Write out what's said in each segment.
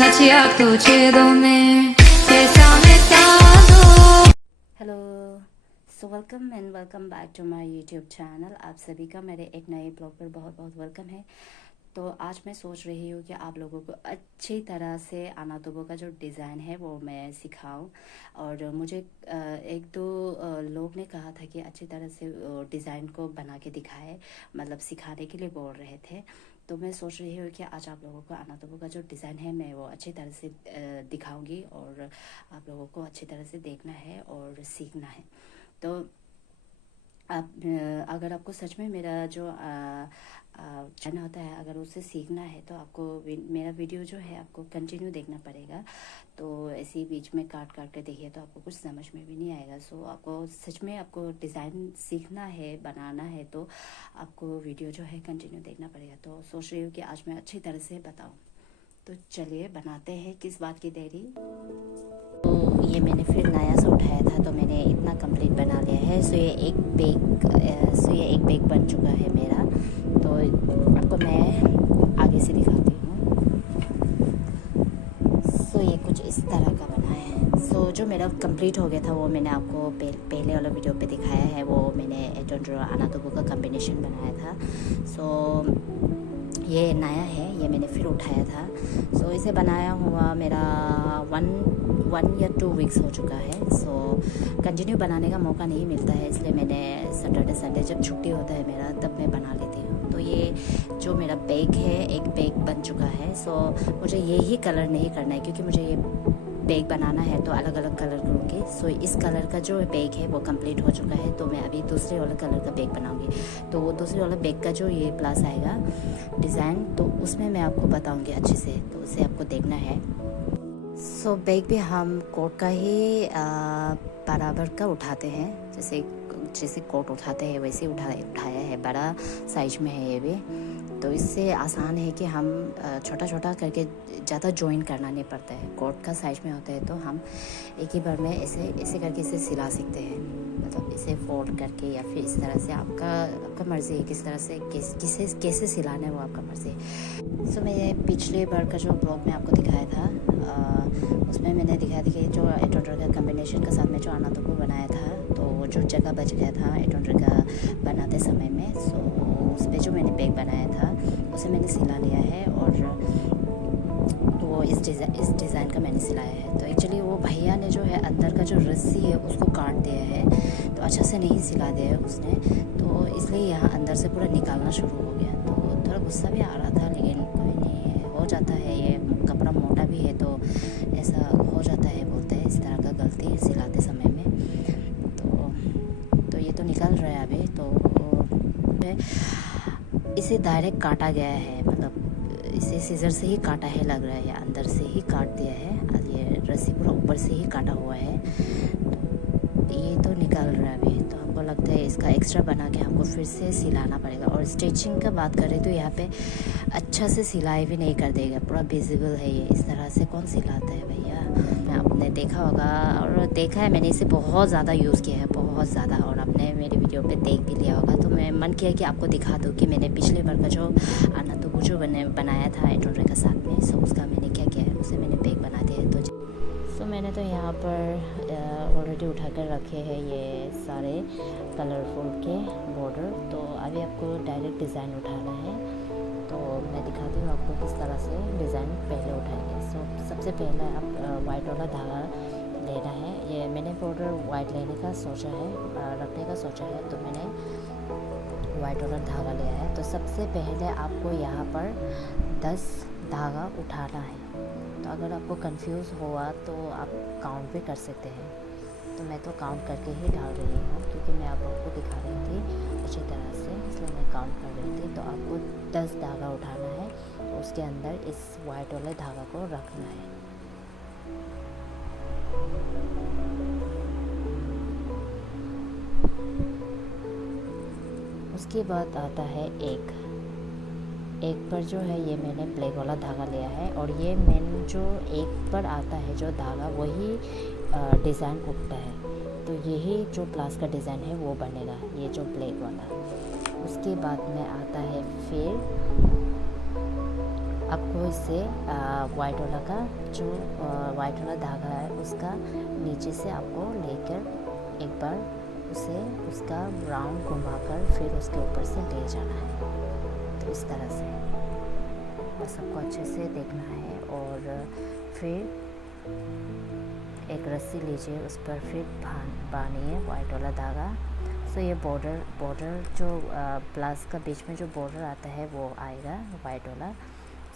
नचिया तुझे दो में कैसा मैं क्या दो। Hello, so welcome and welcome back to my YouTube channel. आप सभी का मेरे एक नए ब्लॉग पर बहुत बहुत वेलकम है। तो आज मैं सोच रही हूँ कि आप लोगों को अच्छी तरह से अनातोबो का जो डिज़ाइन है वो मैं सिखाऊं। और मुझे एक दो लोग ने कहा था कि अच्छी तरह से डिज़ाइन को बना के दिखाए, मतलब सिखाने के लिए बोल रहे थे। तो मैं सोच रही हूँ कि आज आप लोगों को अनातोबो का जो डिज़ाइन है मैं वो अच्छी तरह से दिखाऊंगी और आप लोगों को अच्छी तरह से देखना है और सीखना है। तो आप अगर आपको सच में मेरा जो चैनल होता है अगर उससे सीखना है तो आपको मेरा वीडियो जो है आपको कंटिन्यू देखना पड़ेगा। तो ऐसे ही बीच में काट काट के देखिए तो आपको कुछ समझ में भी नहीं आएगा। सो आपको सच में आपको डिज़ाइन सीखना है, बनाना है, तो आपको वीडियो जो है कंटिन्यू देखना पड़ेगा। तो सोच रही हूँ कि आज मैं अच्छी तरह से बताऊँ। तो चलिए बनाते हैं, किस बात की देरी। तो ये मैंने फिर नया सा उठाया था तो मैंने इतना कंप्लीट बना लिया है। सो ये एक बैग बन चुका है मेरा। तो आपको मैं आगे से दिखाती हूँ। सो ये कुछ इस तरह का बना है। सो जो मेरा कंप्लीट हो गया था वो मैंने आपको पहले वाला वीडियो पे दिखाया है। वो मैंने एटोंड्रो अनातोबो का कॉम्बिनेशन बनाया था। सो ये नया है, ये मैंने फिर उठाया था। सो इसे बनाया हुआ मेरा वन या 2 वीक्स हो चुका है। सो कंटिन्यू बनाने का मौका नहीं मिलता है, इसलिए मैंने सैटरडे संडे जब छुट्टी होता है मेरा तब मैं बना लेती हूँ। तो ये जो मेरा बैग है, एक बैग बन चुका है। सो मुझे ये ही कलर नहीं करना है क्योंकि मुझे ये बैग बनाना है तो अलग अलग कलर करूँगी। सो इस कलर का जो बैग है वो कंप्लीट हो चुका है। तो मैं अभी दूसरे वाला कलर का बैग बनाऊँगी। तो वो दूसरे वाला बैग का जो ये प्लस आएगा डिज़ाइन, तो उसमें मैं आपको बताऊँगी अच्छे से, तो उसे आपको देखना है। सो बैग भी हम कोट का ही बराबर का उठाते हैं, जैसे कोट उठाते हैं वैसे उठाया है। बड़ा साइज में है ये भी, तो इससे आसान है कि हम छोटा छोटा करके ज़्यादा जॉइन करना नहीं पड़ता है। कोट का साइज में होता है तो हम एक ही बार में ऐसे करके इसे सिला सकते हैं, मतलब इसे फोल्ड करके या फिर इस तरह से। आपका मर्ज़ी है किस तरह से कैसे सिलाना है, वो आपका मर्ज़ी है। सो मैं पिछले बार का जो ब्लॉग में आपको दिखाया था उसमें मैंने दिखाया था कि जो एटोंड्रो का कॉम्बिनेशन के साथ में जो अनातोबो बनाया था, तो वो जो जगह बच गया था एटोंड्रो का बनाते समय में, सो उस पर जो मैंने बैग बनाया था उसे मैंने सिला लिया है। और वो इस डिज़ाइन का मैंने सिलाया है। तो एक्चुअली वो भैया ने जो है अंदर का जो रस्सी है उसको काट दिया है, तो अच्छा से नहीं सिला दिया है उसने, तो इसलिए यहाँ अंदर से पूरा निकालना शुरू हो गया। तो थोड़ा गुस्सा भी आ रहा था, लेकिन कोई नहीं, हो जाता है, ये कपड़ा मोटा भी है तो ऐसा हो जाता है, बोलते हैं इस तरह का गलती सिलाते समय में। तो ये तो निकल रहा है अभी। तो इसे डायरेक्ट काटा गया है, मतलब इसे सीजर से ही काटा है लग रहा है, या अंदर से ही काट दिया है। ये रस्सी पूरा ऊपर से ही काटा हुआ है, तो ये तो निकल रहा है अभी। तो हमको लगता है इसका एक्स्ट्रा बना के हमको फिर से सिलाना पड़ेगा। और स्टिचिंग का बात करें तो यहाँ पे अच्छा से सिलाई भी नहीं कर देगा, पूरा विजिबल है ये। इस तरह से कौन सिलाता है भैया, आपने देखा होगा और देखा है, मैंने इसे बहुत ज़्यादा यूज़ किया है, बहुत ज़्यादा। और आपने मेरे वीडियो पे देख भी लिया होगा, तो मैं मन किया कि आपको दिखा दूँ कि मैंने पिछले बार का जो अनातोबो जो बनाया था एटोंड्रो के साथ में, सो उसका मैंने क्या किया है, उसे मैंने बैग बना दिया है। तो मैंने तो यहाँ पर ऑलरेडी उठा कर रखे हैं ये सारे कलरफुल के बॉर्डर। तो अभी आपको डायरेक्ट डिज़ाइन उठाना है, तो मैं दिखाती हूँ आपको किस तरह से डिज़ाइन पहले उठाएंगे। सो सबसे पहले आप वाइट वाला धागा लेना है। ये मैंने बॉर्डर वाइट लेने का सोचा है, रखने का सोचा है, तो मैंने वाइट वाला धागा लिया है। तो सबसे पहले आपको यहाँ पर 10 धागा उठाना है। तो अगर आपको कंफ्यूज हुआ तो आप काउंट भी कर सकते हैं। तो मैं तो काउंट करके ही डाल रही हूँ क्योंकि मैं आप लोगों को दिखा रही थी अच्छी तरह से, इसलिए मैं काउंट कर रही थी। तो आपको 10 धागा उठाना है, तो उसके अंदर इस वाइट वाले धागा को रखना है। उसके बाद आता है एक पर जो है ये मैंने ब्लैक वाला धागा लिया है, और ये मेन जो एक पर आता है जो धागा वही डिज़ाइन उठता है। तो यही जो प्लास का डिज़ाइन है वो बनेगा, ये जो ब्लैक वाला। उसके बाद में आता है फिर आपको इससे वाइट वाला का जो वाइट वाला धागा है उसका नीचे से आपको लेकर एक बार उसे उसका राउंड घुमाकर फिर उसके ऊपर से ले जाना है। तो इस तरह से बस आपको अच्छे से देखना है। और फिर एक रस्सी लीजिए, उस पर फिर बांधिए वाइट वाला धागा। सो ये बॉर्डर जो प्लस का बीच में जो बॉर्डर आता है वो आएगा वाइट वाला।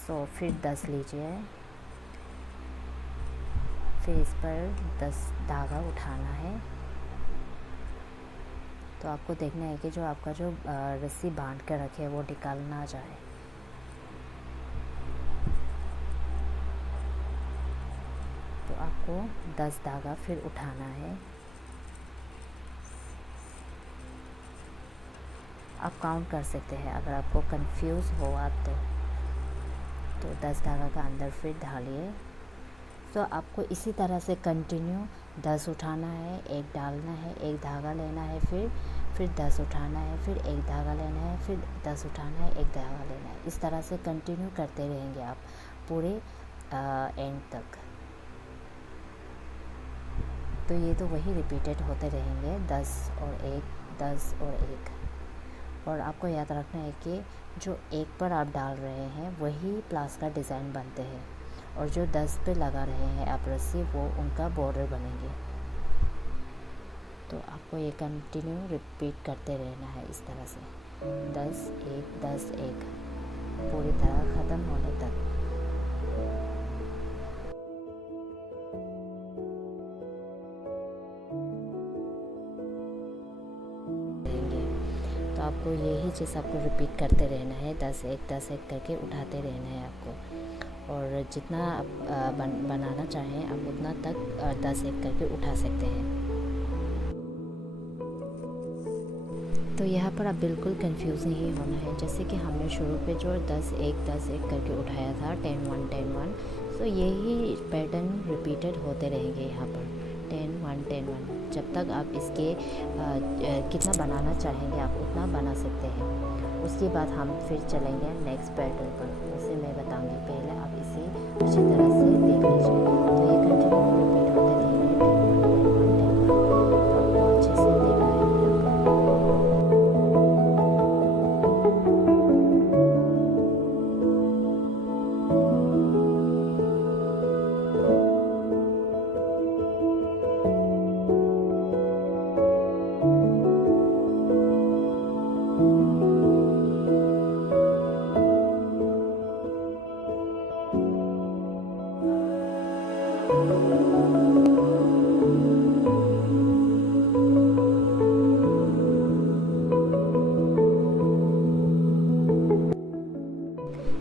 सो फिर 10 लीजिए, फिर इस पर 10 धागा उठाना है। तो आपको देखना है कि जो आपका जो रस्सी बांध कर रखे है वो निकाल ना जाए। तो आपको 10 धागा फिर उठाना है। आप काउंट कर सकते हैं, अगर आपको कंफ्यूज हो आप तो 10 धागा का अंदर फिर डालिए। तो आपको इसी तरह से कंटिन्यू 10 उठाना है, एक डालना है, एक धागा लेना है, फिर 10 उठाना है, फिर एक धागा लेना है, फिर 10 उठाना है, एक धागा लेना है। इस तरह से कंटिन्यू करते रहेंगे आप पूरे एंड तक। तो ये तो वही रिपीटेड होते रहेंगे, 10 और 1, 10 और 1। और आपको याद रखना है कि जो एक पर आप डाल रहे हैं वही प्लास का डिज़ाइन बनते हैं, और जो 10 पे लगा रहे हैं आप रस्सी वो उनका बॉर्डर बनेंगे। तो आपको ये कंटिन्यू रिपीट करते रहना है इस तरह से, 10 1 10 1 पूरी तरह ख़त्म होने तक। तो आपको यही चीज़ आपको रिपीट करते रहना है, 10 1 10 1 करके उठाते रहना है आपको। और जितना आप बनाना चाहें आप उतना तक 10 1 करके उठा सकते हैं। तो यहाँ पर आप बिल्कुल कंफ्यूज नहीं होना है। जैसे कि हमने शुरू पे जो 10 1 10 1 करके उठाया था 10 1 10 1, तो यही पैटर्न रिपीटेड होते रहेंगे यहाँ पर 10 1 10 1। जब तक आप इसके कितना बनाना चाहेंगे आप उतना बना सकते हैं। उसके बाद हम फिर चलेंगे नेक्स्ट पैटर्न पर, उसे मैं बताऊंगी। पहले आप इसे अच्छी तरह से देख लीजिए। तो ये कंटिन्यू रिपीट होते रहेंगे 10 1 10 1 10 1। तो आपको अच्छे से देखना है।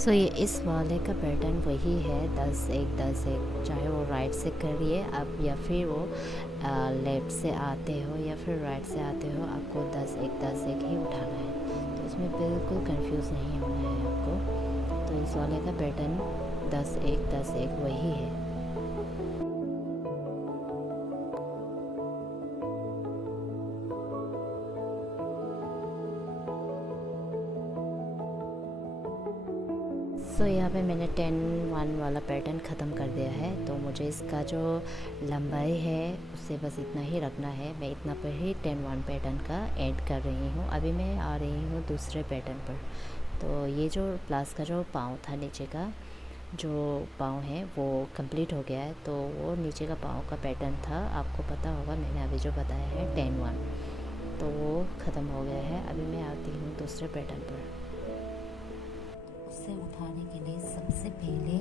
सो ये इस वाले का पैटर्न वही है 10 1 10 1, चाहे वो राइट से करिए आप या फिर वो लेफ़्ट से आते हो या फिर राइट से आते हो, आपको 10 1 10 1 ही उठाना है। तो इसमें बिल्कुल कंफ्यूज नहीं होना है आपको। तो इस वाले का पैटर्न 10 1 10 1 वही है। तो यहाँ पे मैंने 10 1 वाला पैटर्न ख़त्म कर दिया है। तो मुझे इसका जो लंबाई है उससे बस इतना ही रखना है। मैं इतना पर ही 10 1 पैटर्न का ऐड कर रही हूँ। अभी मैं आ रही हूँ दूसरे पैटर्न पर। तो ये जो प्लास का जो पाँव था, नीचे का जो पाँव है वो कंप्लीट हो गया है। तो वो नीचे का पाँव का पैटर्न था, आपको पता होगा, मैंने अभी जो बताया है 10 1, तो वो ख़त्म हो गया है। अभी मैं आती हूँ दूसरे पैटर्न पर। उसे उठाने के लिए सबसे पहले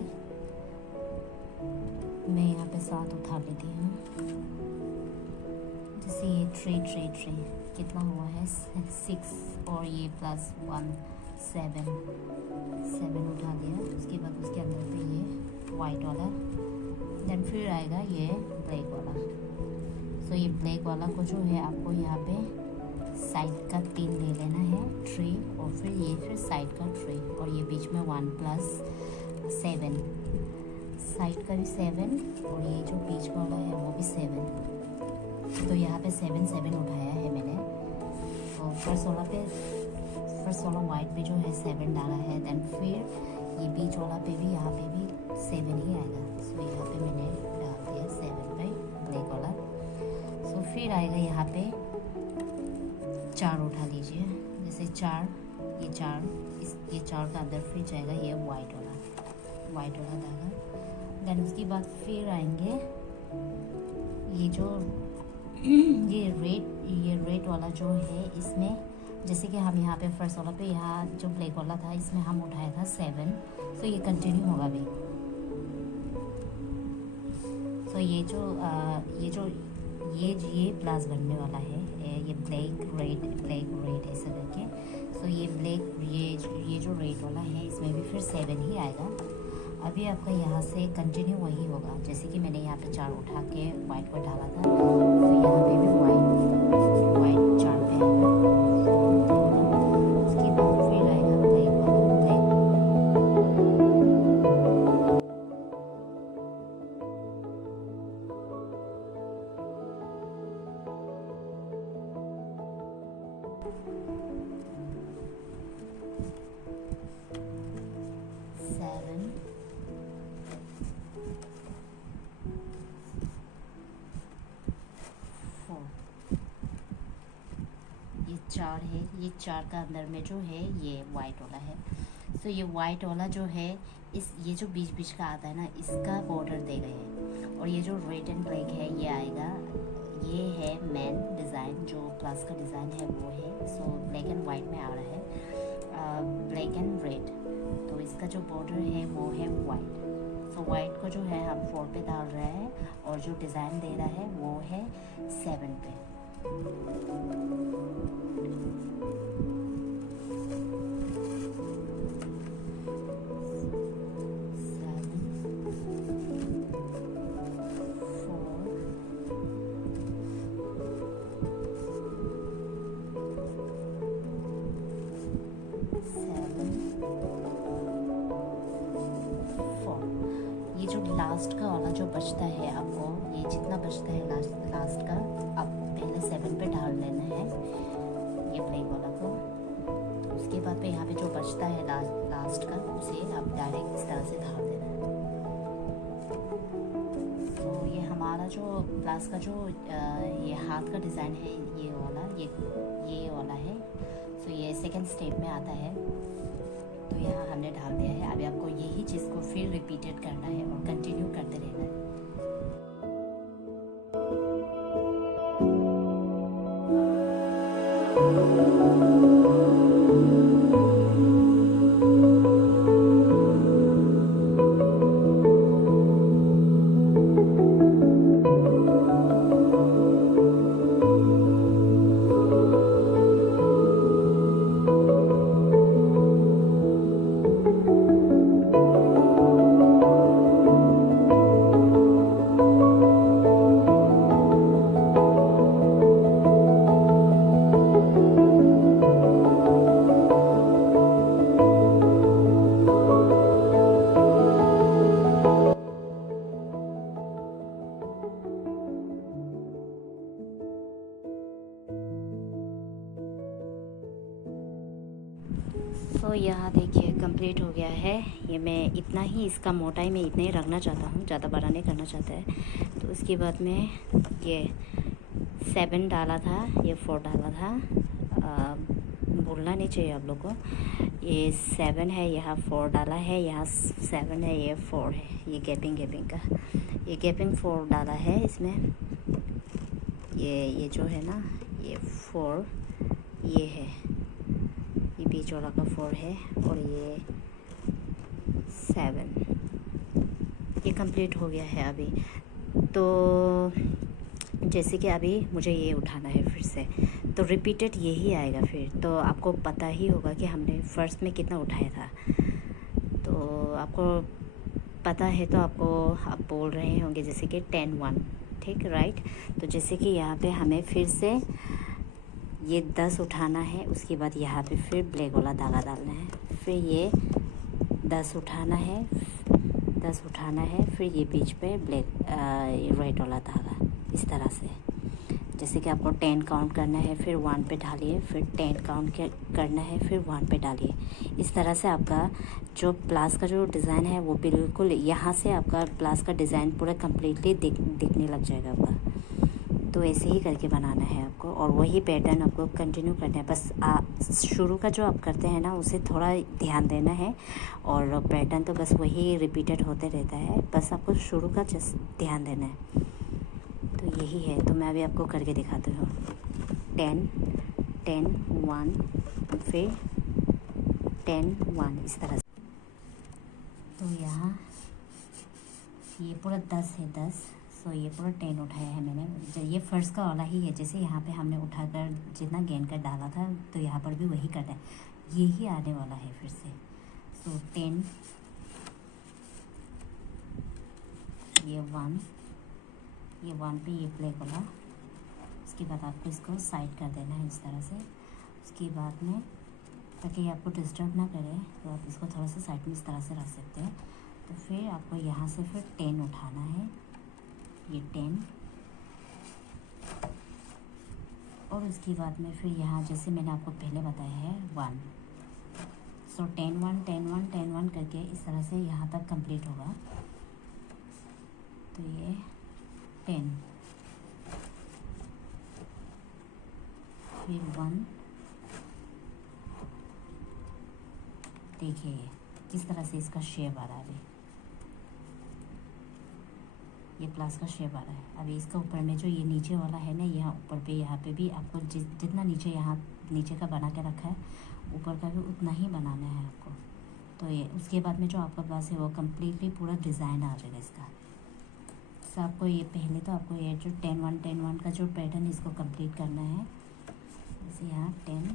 मैं यहाँ पे 7 उठा लेती हूँ। जैसे ये 3 कितना हुआ है 6, और ये प्लस 1 7 उठा दिया। उसके बाद उसके अंदर पे ये वाइट वाला, देन फिर आएगा ये ब्लैक वाला। सो ये ब्लैक वाला को जो है आपको यहाँ पे साइड का 3 ले लेना है 3, और फिर साइड का 3, और ये बीच में 1 प्लस 7, साइड का भी 7, और ये जो बीच वाला है वो भी 7। तो यहाँ पे 7 7 उठाया है मैंने। तो फर्स्ट वाला वाइट पे जो है 7 डाला है। देन फिर ये बीच वाला पे भी यहाँ पे भी 7 ही आएगा। सो यहाँ पे मैंने डाल दिया 7 पे ब्लैक वाला। सो फिर आएगा यहाँ पे 4 उठा लीजिए, जैसे 4 ये 4 ये 4 का अंदर फिर जाएगा ये वाइट वाला धागा। देन उसके बाद फिर आएंगे ये जो ये रेड वाला जो है, इसमें जैसे कि हम यहाँ पे फर्स्ट वाला पे यहाँ जो ब्लैक वाला था इसमें हम उठाया था 7। सो ये कंटिन्यू होगा अभी। सो ये प्लस बनने वाला है, ये ब्लैक रेड ऐसा करके। सो ये जो रेड वाला है इसमें भी फिर 7 ही आएगा। अभी आपका यहाँ से कंटिन्यू वही होगा, जैसे कि मैंने यहाँ पे 4 उठा के वाइट को डाला था, तो यहाँ पे भी वाइट 4 पे आएगा। उसके बाद फिर आएगा ब्लैक वाला ये 4 है, ये 4 का अंदर में जो है ये वाइट वाला है। सो ये वाइट वाला जो है ये जो बीच का आता है ना, इसका बॉर्डर दे गए हैं। और ये जो रेड एंड ब्लैक है ये आएगा, ये है मेन डिज़ाइन, जो प्लस का डिज़ाइन है वो है। सो ब्लैक एंड वाइट में आ रहा है, ब्लैक एंड रेड। तो इसका जो बॉर्डर है वो है वाइट। सो वाइट को जो है हम 4 पे डाल रहे हैं, और जो डिज़ाइन दे रहा है वो है 7 पे। जो लास्ट का वाला जो बचता है, आपको ये जितना बचता है लास्ट का, आप पहले 7 पे डाल लेना है ये ब्लैक वाला को। तो उसके बाद पे यहाँ पे जो बचता है लास्ट का, उसे आप डायरेक्ट इस तरह से डाल देना है। तो ये हमारा जो प्लस का जो ये हाथ का डिज़ाइन है, ये वाला है। तो ये सेकेंड स्टेप में आता है। तो यहाँ हमने डाल दिया है। अभी आपको यही चीज़ को फिर रिपीटेड करना है और कंटिन्यू करते रहना है। तो यहाँ देखिए कंप्लीट हो गया है। ये मैं इतना ही, इसका मोटाई में इतना ही रखना चाहता हूँ, ज़्यादा बड़ा नहीं करना चाहता है। तो उसके बाद में ये 7 डाला था, ये 4 डाला था, भूलना नहीं चाहिए आप लोग को। ये 7 है, यहाँ 4 डाला है, यहाँ 7 है, ये 4 है। ये गैपिंग का, ये गैपिंग 4 डाला है इसमें। ये जो है ना, ये 4 ये है, ये बीच वाला का 4 है, और ये 7। ये कंप्लीट हो गया है अभी। तो जैसे कि अभी मुझे ये उठाना है फिर से, तो रिपीटेड यही आएगा फिर। तो आपको पता ही होगा कि हमने फर्स्ट में कितना उठाया था। तो आपको पता है, तो आप बोल रहे होंगे जैसे कि 10-1, ठीक, राइट। तो जैसे कि यहाँ पे हमें फिर से ये 10 उठाना है, उसके बाद यहाँ पे फिर ब्लैक वाला धागा डालना है, फिर ये 10 उठाना है, 10 उठाना है, फिर ये बीच पे ब्लैक रेड वाला धागा, इस तरह से। जैसे कि आपको 10 काउंट करना है, फिर 1 पे डालिए, फिर 10 काउंट करना है, फिर 1 पे डालिए। इस तरह से आपका जो प्लास का जो डिज़ाइन है वो बिल्कुल यहाँ से आपका प्लास का डिज़ाइन पूरा कम्प्लीटली दिखने लग जाएगा आपका। तो ऐसे ही करके बनाना है आपको, और वही पैटर्न आपको कंटिन्यू करना है। बस शुरू का जो आप करते हैं ना उसे थोड़ा ध्यान देना है, और पैटर्न तो बस वही रिपीटेड होते रहता है, बस आपको शुरू का जस्ट ध्यान देना है। तो यही है, तो मैं अभी आपको करके दिखाती हूँ। 10 10 1 फिर 10 1 इस तरह से। तो यहाँ ये पूरा 10 है, 10। सो ये पूरा 10 उठाया है मैंने। ये फर्स्ट का वाला ही है, जैसे यहाँ पे हमने उठाकर जितना गेन कर डाला था तो यहाँ पर भी वही करना है, यही आने वाला है फिर से। सो 10, ये 1, ये 1 पे ये प्ले वाला। उसके बाद आपको इसको साइड कर देना है इस तरह से। उसके बाद में ताकि आपको डिस्टर्ब ना करे तो आप इसको थोड़ा सा साइड में इस तरह से रख सकते हैं। तो फिर आपको यहाँ से फिर 10 उठाना है, ये 10, और उसके बाद में फिर यहाँ जैसे मैंने आपको पहले बताया है 1। सो 10 1 10 1 10 1 करके इस तरह से यहाँ तक कंप्लीट होगा। तो ये 10, फिर 1। देखिए किस तरह से इसका शेप आ रहा है। अभी ये प्लस का शेप आ रहा है। अभी इसका ऊपर में जो ये नीचे वाला है ना, यहाँ ऊपर पे यहाँ पे भी आपको जितना नीचे यहाँ नीचे का बना के रखा है ऊपर का भी उतना ही बनाना है आपको। तो ये उसके बाद में जो आपका प्लस है वो कम्प्लीटली पूरा डिज़ाइन आ जाएगा इसका। तो आपको ये पहले तो आपको ये जो 10 1 10 1 का जो पैटर्न इसको कंप्लीट करना है। जैसे यहाँ 10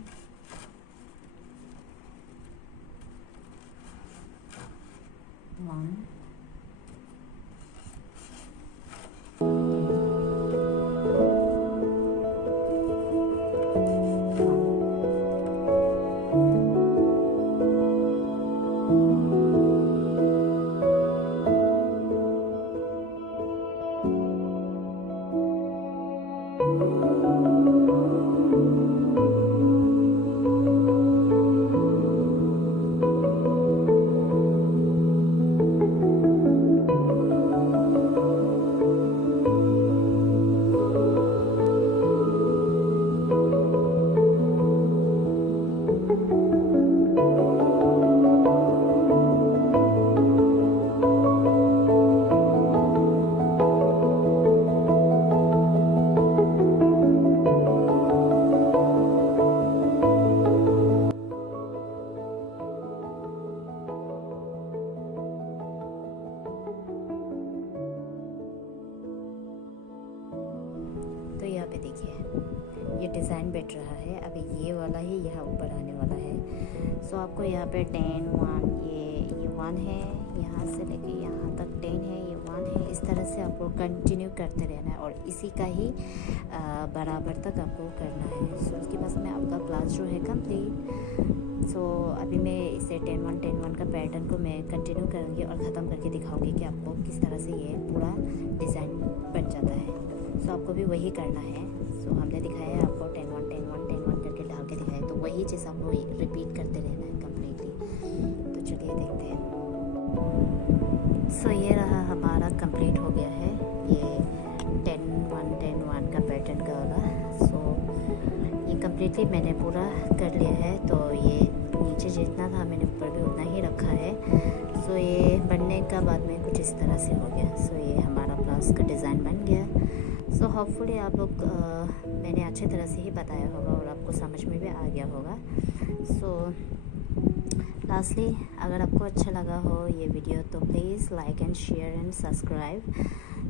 1 तो यहाँ पे देखिए ये डिज़ाइन बैठ रहा है। अभी ये वाला ही यहाँ ऊपर आने वाला है। सो आपको यहाँ पे 10 1 ये 1 है, यहाँ से लेके यहाँ तक 10 है, ये 1 है। इस तरह से आपको कंटिन्यू करते रहना है और इसी का ही बराबर तक आपको करना है। सो उसके बाद में आपका क्लास जो है कंप्लीट। सो अभी मैं इसे 10 1 10 1 का पैटर्न को मैं कंटिन्यू करूँगी और ख़त्म करके दिखाऊंगी कि आपको किस तरह से ये पूरा डिज़ाइन बन जाता है। सो आपको भी वही करना है। सो हमने दिखाया है आपको 10 1 10 1 10 1 करके डाल के दिखाया, तो वही चीज़ आपको रिपीट करते रहना है कम्प्लीटली। तो चलिए देखते हैं। सो ये रहा हमारा कंप्लीट हो गया है ये 10 1 10 1 का पैटर्न का वाला। सो ये कम्प्लीटली मैंने पूरा कर लिया है। तो ये नीचे जितना था मैंने ऊपर भी उतना ही रखा है। सो ये बनने का बाद में कुछ इस तरह से हो गया। सो ये हमारा ब्लाउज का डिज़ाइन बन गया। सो होपफुली आप लोग मैंने अच्छे तरह से ही बताया होगा और आपको समझ में भी आ गया होगा। सो लास्टली अगर आपको अच्छा लगा हो ये वीडियो तो please like and share and subscribe.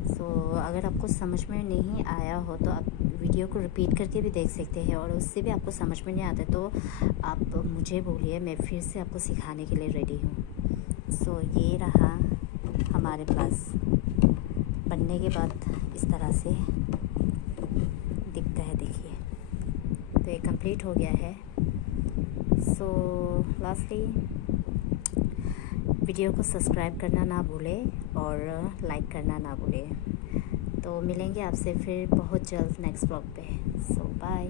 So अगर आपको समझ में नहीं आया हो तो आप वीडियो को रिपीट करके भी देख सकते हैं, और उससे भी आपको समझ में नहीं आता तो आप मुझे बोलिए, मैं फिर से आपको सिखाने के लिए रेडी हूँ। सो ये रहा हमारे पास बनने के बाद इस तरह से दिखता है। देखिए तो ये कंप्लीट हो गया है। सो लास्टली वीडियो को सब्सक्राइब करना ना भूलें और लाइक करना ना भूलें। तो मिलेंगे आपसे फिर बहुत जल्द नेक्स्ट ब्लॉग पे। सो बाय।